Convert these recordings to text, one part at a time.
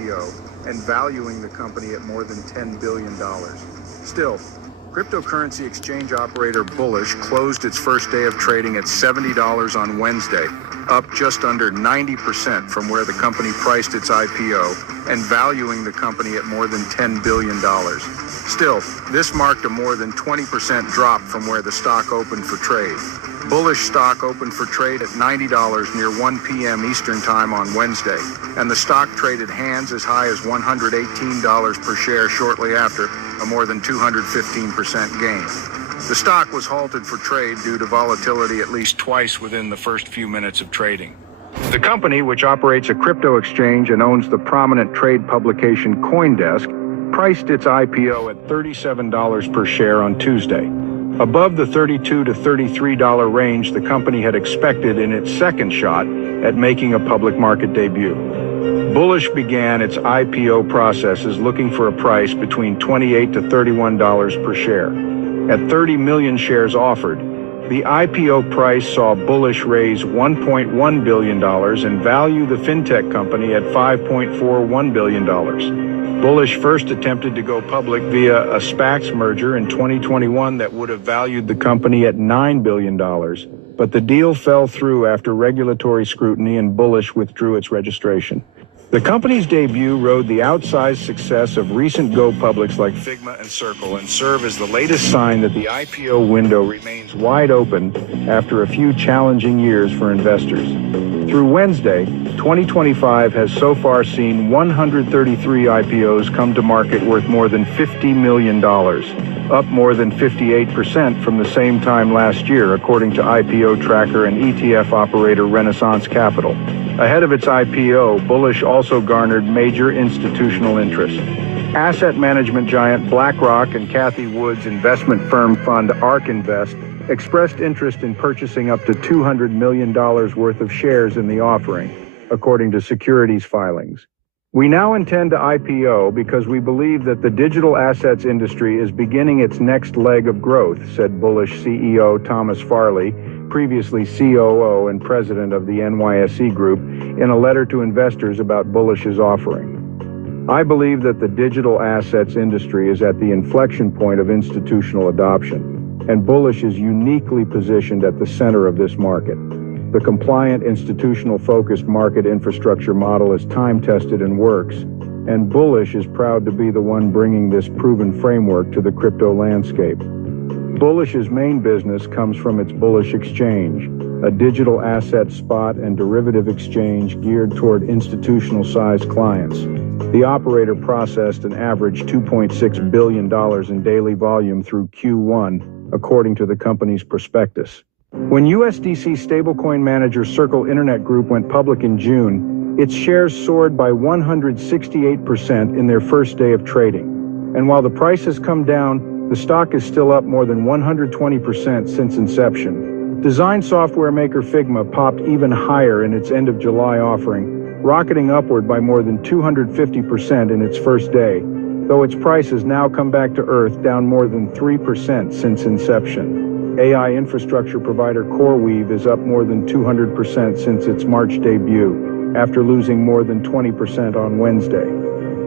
IPO and valuing the company at more than $10 billion. Still, cryptocurrency exchange operator Bullish closed its first day of trading at $70 on Wednesday, up just under 90% from where the company priced its IPO and valuing the company at more than $10 billion. Still, this marked a more than 20% drop from where the stock opened for trade. Bullish stock opened for trade at $90 near 1 p.m. Eastern Time on Wednesday, and the stock traded hands as high as $118 per share shortly after, a more than 215% gain. The stock was halted for trade due to volatility at least twice within the first few minutes of trading. The company, which operates a crypto exchange and owns the prominent trade publication CoinDesk, priced its IPO at $37 per share on Tuesday, above the $32 to $33 range the company had expected in its second shot at making a public market debut. Bullish began its IPO processes looking for a price between $28 to $31 per share. At 30 million shares offered, the IPO price saw Bullish raise $1.1 billion and value the fintech company at $5.41 billion. Bullish first attempted to go public via a SPAC merger in 2021 that would have valued the company at $9 billion, but the deal fell through after regulatory scrutiny and Bullish withdrew its registration. The company's debut rode the outsized success of recent go-publics like Figma and Circle and serve as the latest sign that the IPO window remains wide open after a few challenging years for investors. Through Wednesday, 2025 has so far seen 133 IPOs come to market worth more than $50 million, up more than 58% from the same time last year, according to IPO tracker and ETF operator Renaissance Capital. Ahead of its IPO, Bullish also garnered major institutional interest. Asset management giant BlackRock and Cathie Wood's investment firm fund ARK Invest expressed interest in purchasing up to $200 million worth of shares in the offering, according to securities filings. We now intend to IPO because we believe that the digital assets industry is beginning its next leg of growth, said Bullish CEO Thomas Farley, previously COO and president of the NYSE Group, in a letter to investors about Bullish's offering. I believe that the digital assets industry is at the inflection point of institutional adoption, and Bullish is uniquely positioned at the center of this market. The compliant, institutional-focused market infrastructure model is time-tested and works, and Bullish is proud to be the one bringing this proven framework to the crypto landscape. Bullish's main business comes from its Bullish Exchange, a digital asset spot and derivative exchange geared toward institutional-sized clients. The operator processed an average $2.6 billion in daily volume through Q1, according to the company's prospectus. When USDC stablecoin manager Circle Internet Group went public in June, its shares soared by 168% in their first day of trading. And while the price has come down, the stock is still up more than 120% since inception. Design software maker Figma popped even higher in its end of July offering, rocketing upward by more than 250% in its first day, though its price has now come back to earth, down more than 3% since inception. AI infrastructure provider CoreWeave is up more than 200% since its March debut, after losing more than 20% on Wednesday.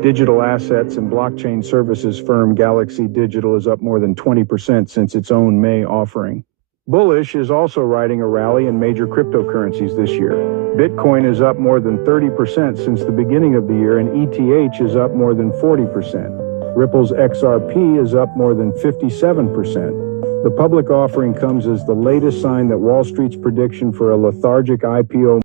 Digital assets and blockchain services firm Galaxy Digital is up more than 20% since its own May offering. Bullish is also riding a rally in major cryptocurrencies this year. Bitcoin is up more than 30% since the beginning of the year, and ETH is up more than 40%. Ripple's XRP is up more than 57%. The public offering comes as the latest sign that Wall Street's prediction for a lethargic IPO